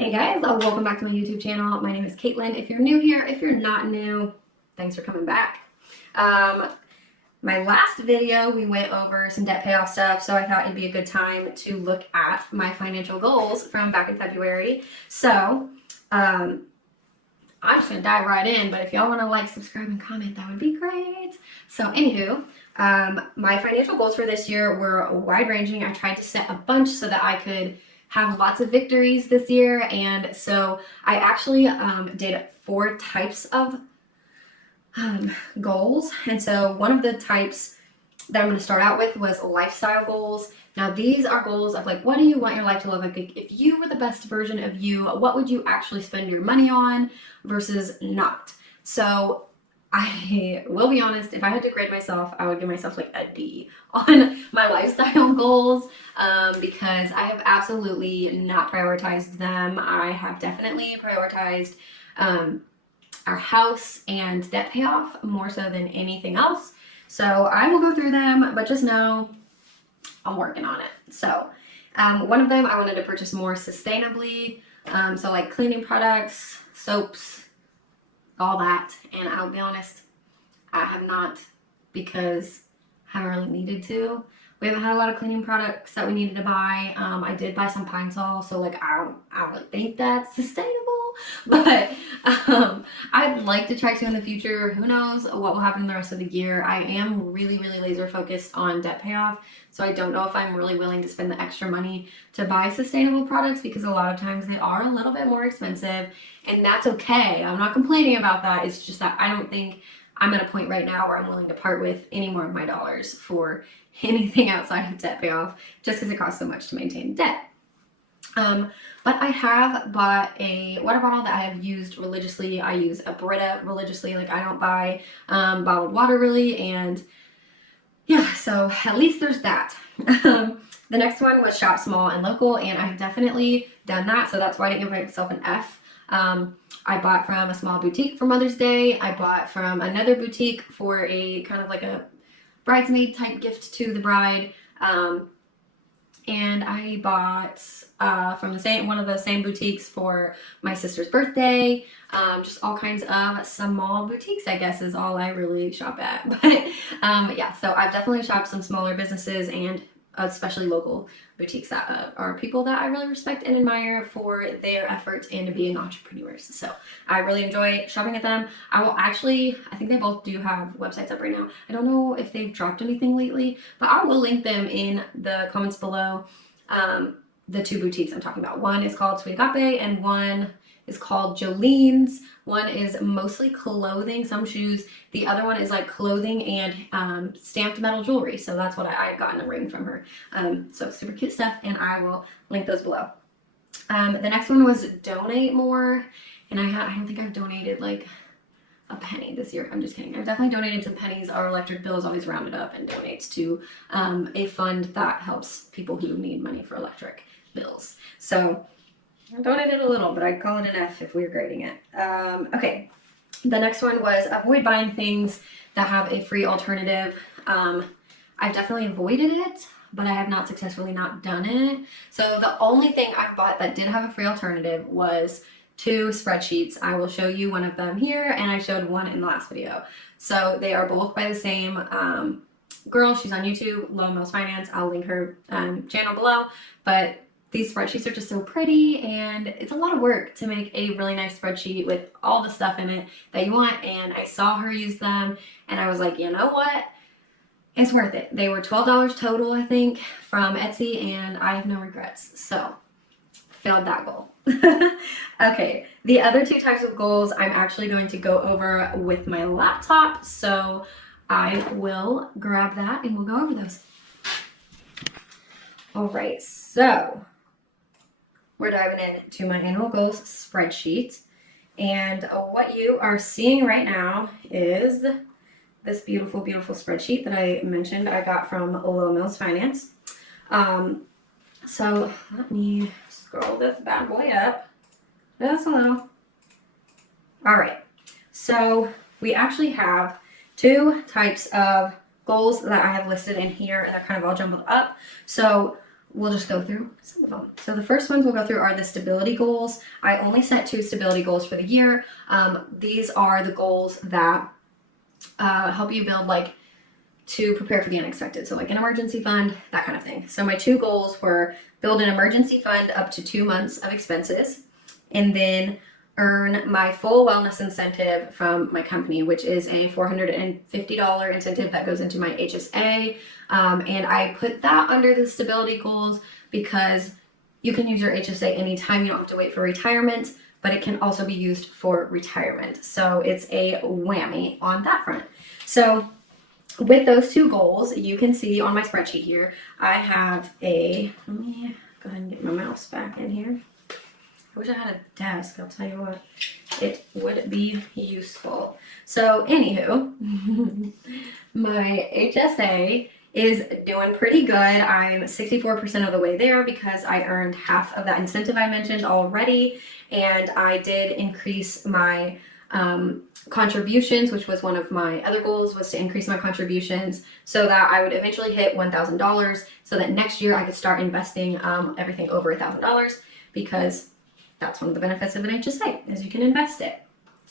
Hey guys, welcome back to my YouTube channel. My name is Caitlin. If you're new here, if you're not new, thanks for coming back. My last video, we went over some debt payoff stuff, so I thought it'd be a good time to look at my financial goals from back in February. So, I'm just gonna dive right in, but if y'all wanna like, subscribe, and comment, that would be great. So anywho, my financial goals for this year were wide ranging. I tried to set a bunch so that I could have lots of victories this year, and so I actually did 4 types of goals. And so one of the types that I'm going to start out with was lifestyle goals. Now these are goals of like, what do you want your life to look like? If you were the best version of you, what would you actually spend your money on versus not? So I will be honest, if I had to grade myself, I would give myself like a D on my lifestyle goals because I have absolutely not prioritized them. I have definitely prioritized our house and debt payoff more so than anything else. So I will go through them, but just know I'm working on it. So one of them, I wanted to purchase more sustainably. So like cleaning products, soaps, all that. And I'll be honest, I have not because I haven't really needed to. We haven't had a lot of cleaning products that we needed to buy. I did buy some Pine Sol, so like I don't really think that's sustainable, but I'd like to try to in the future. Who knows what will happen in the rest of the year. I am really laser focused on debt payoff, so I don't know if I'm really willing to spend the extra money to buy sustainable products because a lot of times they are a little bit more expensive, and that's okay. I'm not complaining about that. It's just that I don't think I'm at a point right now where I'm willing to part with any more of my dollars for anything outside of debt payoff just because it costs so much to maintain debt. But I have bought a water bottle that I have used religiously. I use a Brita religiously. Like I don't buy bottled water really, and yeah, so at least there's that. The next one was shop small and local, and I've definitely done that, so that's why I didn't give myself an F. I bought from a small boutique for Mother's Day. I bought from another boutique for a kind of like a bridesmaid type gift to the bride. And I bought from one of the same boutiques for my sister's birthday. Just all kinds of small boutiques, I guess, is all I really shop at. But yeah, so I've definitely shopped some smaller businesses and especially local boutiques that are people that I really respect and admire for their efforts in being entrepreneurs. So I really enjoy shopping at them. I think they both do have websites up right now. I don't know if they've dropped anything lately, but I will link them in the comments below. The 2 boutiques I'm talking about. One is called Sweet Agape and one is called Jolene's. One is mostly clothing, some shoes. The other one is like clothing and stamped metal jewelry. So that's what I gotten a ring from her. So super cute stuff, and I will link those below. The next one was donate more, and I don't think I've donated like a penny this year. I'm just kidding. I've definitely donated some pennies. Our electric bill is always rounded up and donates to a fund that helps people who need money for electric bills. So I donated a little, but I'd call it an F if we were grading it. Okay, the next one was avoid buying things that have a free alternative. I've definitely avoided it, but I have not successfully not done it. So the only thing I've bought that did have a free alternative was 2 spreadsheets. I will show you one of them here, and I showed one in the last video. So they are both by the same girl. She's on YouTube, Low Mills Finance. I'll link her channel below, but these spreadsheets are just so pretty, and it's a lot of work to make a really nice spreadsheet with all the stuff in it that you want. And I saw her use them, and I was like, you know what? It's worth it. They were $12 total, I think, from Etsy, and I have no regrets. So, failed that goal. Okay, the other 2 types of goals I'm actually going to go over with my laptop. So, I will grab that and we'll go over those. All right, so we're diving into my annual goals spreadsheet, and what you are seeing right now is this beautiful spreadsheet that I mentioned I got from Low Mills Finance. So let me scroll this bad boy up just a little. All right, so we actually have 2 types of goals that I have listed in here, and they're kind of all jumbled up. So we'll just go through some of them. So the first ones we'll go through are the stability goals. I only set 2 stability goals for the year. These are the goals that help you build like to prepare for the unexpected. So like an emergency fund, that kind of thing. So my 2 goals were build an emergency fund up to 2 months of expenses, and then earn my full wellness incentive from my company, which is a $450 incentive that goes into my HSA. And I put that under the stability goals because you can use your HSA anytime. You don't have to wait for retirement, but it can also be used for retirement. So it's a whammy on that front. So with those 2 goals, you can see on my spreadsheet here, I have let me go ahead and get my mouse back in here. I wish I had a desk, I'll tell you what, it would be useful. So anywho, my HSA is doing pretty good. I'm 64% of the way there because I earned half of that incentive I mentioned already, and I did increase my contributions, which was one of my other goals, was to increase my contributions so that I would eventually hit $1,000 so that next year I could start investing everything over $1,000, because that's one of the benefits of an HSA, is you can invest it.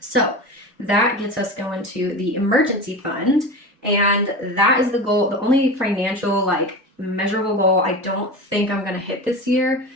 So that gets us going to the emergency fund, and that is the goal, the only financial like measurable goal I don't think I'm going to hit this year.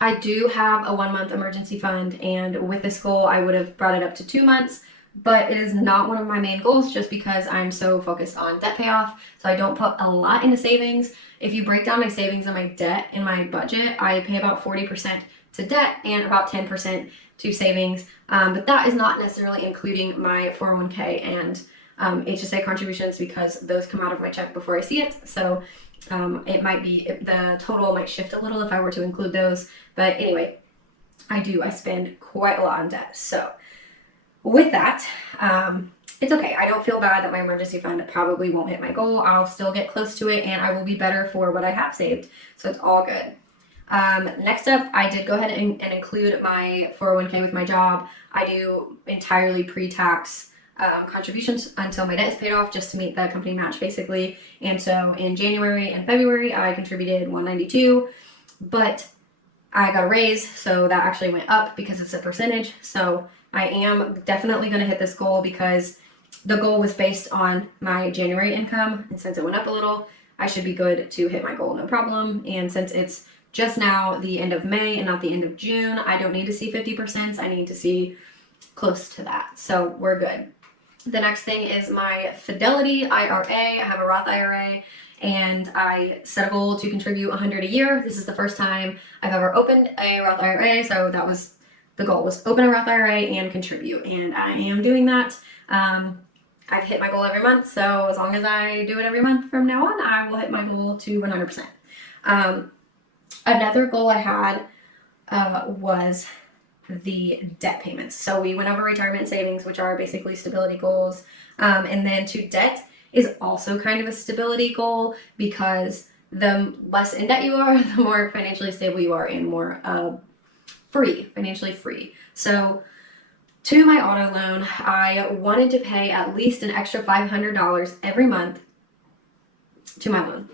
I do have a 1-month emergency fund, and with this goal I would have brought it up to 2 months, but it is not one of my main goals just because I'm so focused on debt payoff. So I don't put a lot into savings. If you break down my savings and my debt in my budget, I pay about 40% to debt and about 10% to savings. But that is not necessarily including my 401k and HSA contributions, because those come out of my check before I see it. So it might be, the total might shift a little if I were to include those. But anyway, I spend quite a lot on debt. So with that, it's okay. I don't feel bad that my emergency fund probably won't hit my goal. I'll still get close to it, and I will be better for what I have saved. So it's all good. Next up, I did go ahead and include my 401k with my job. I do entirely pre-tax contributions until my debt is paid off, just to meet the company match basically. And so in January and February, I contributed $192, but I got a raise, so that actually went up because it's a percentage. So I am definitely going to hit this goal because the goal was based on my January income, and since it went up a little, I should be good to hit my goal, no problem. And since it's just now the end of May and not the end of June, I don't need to see 50%. I need to see close to that. So we're good. The next thing is my Fidelity IRA. I have a Roth IRA, and I set a goal to contribute $100 a year. This is the first time I've ever opened a Roth IRA, so that was the goal, was open a Roth IRA and contribute, and I am doing that. I've hit my goal every month, so as long as I do it every month from now on, I will hit my goal to 100%. Another goal I had was the debt payments. So we went over retirement savings, which are basically stability goals. And then to debt is also kind of a stability goal, because the less in debt you are, the more financially stable you are and more financially free. So to my auto loan, I wanted to pay at least an extra $500 every month to my loan.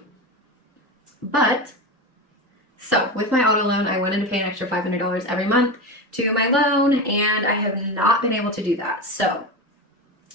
So with my auto loan, I wanted to pay an extra $500 every month to my loan, and I have not been able to do that. So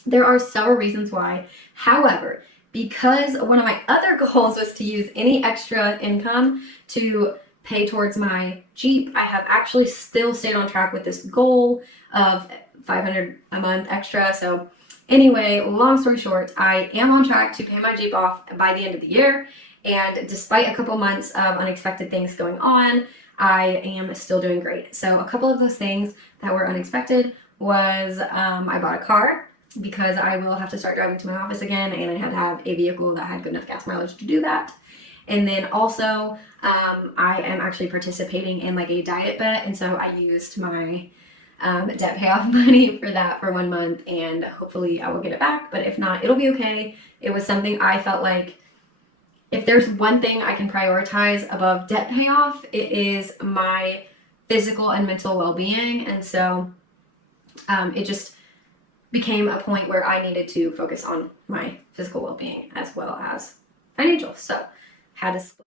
there are several reasons why. However, because one of my other goals was to use any extra income to pay towards my Jeep, I have actually still stayed on track with this goal of $500 a month extra. So anyway, long story short, I am on track to pay my Jeep off by the end of the year. And despite a couple months of unexpected things going on, I am still doing great. So a couple of those things that were unexpected was I bought a car because I will have to start driving to my office again, and I had to have a vehicle that had good enough gas mileage to do that. And then also I am actually participating in like a diet bet, and so I used my debt payoff money for that for 1 month, and hopefully I will get it back, but if not, it'll be okay. It was something I felt like, if there's one thing I can prioritize above debt payoff, it is my physical and mental well-being. And so it just became a point where I needed to focus on my physical well-being as well as financial. So had to split.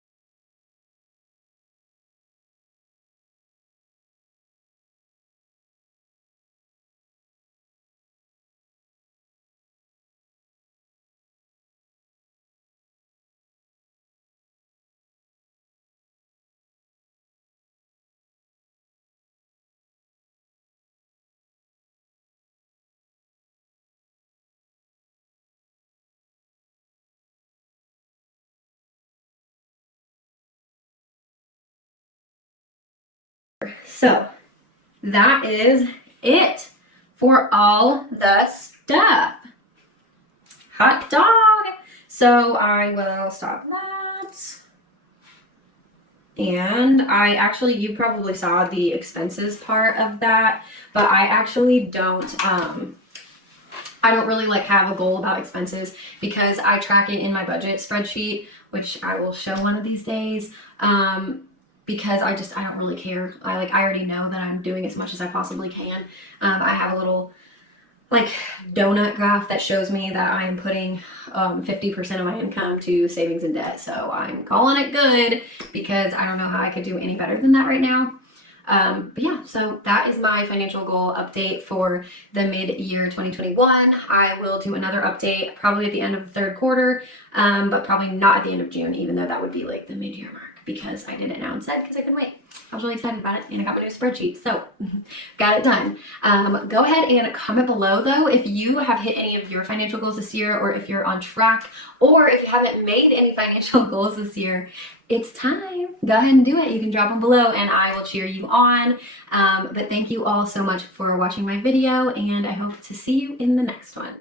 So that is it for all the stuff. Hot dog. So I will stop that. And you probably saw the expenses part of that, but I actually don't, I don't really like have a goal about expenses because I track it in my budget spreadsheet, which I will show one of these days. Because I don't really care. I already know that I'm doing as much as I possibly can. I have a little donut graph that shows me that I am putting 50% of my income to savings and debt. So I'm calling it good because I don't know how I could do any better than that right now. But yeah, so that is my financial goal update for the mid-year 2021. I will do another update probably at the end of the third quarter, but probably not at the end of June, even though that would be like the mid-year mark because I did it now instead because I couldn't wait. I was really excited about it and I got my new spreadsheet, so got it done. Go ahead and comment below though if you have hit any of your financial goals this year, or if you're on track, or if you haven't made any financial goals this year. It's time. Go ahead and do it. You can drop them below and I will cheer you on. But thank you all so much for watching my video, and I hope to see you in the next one.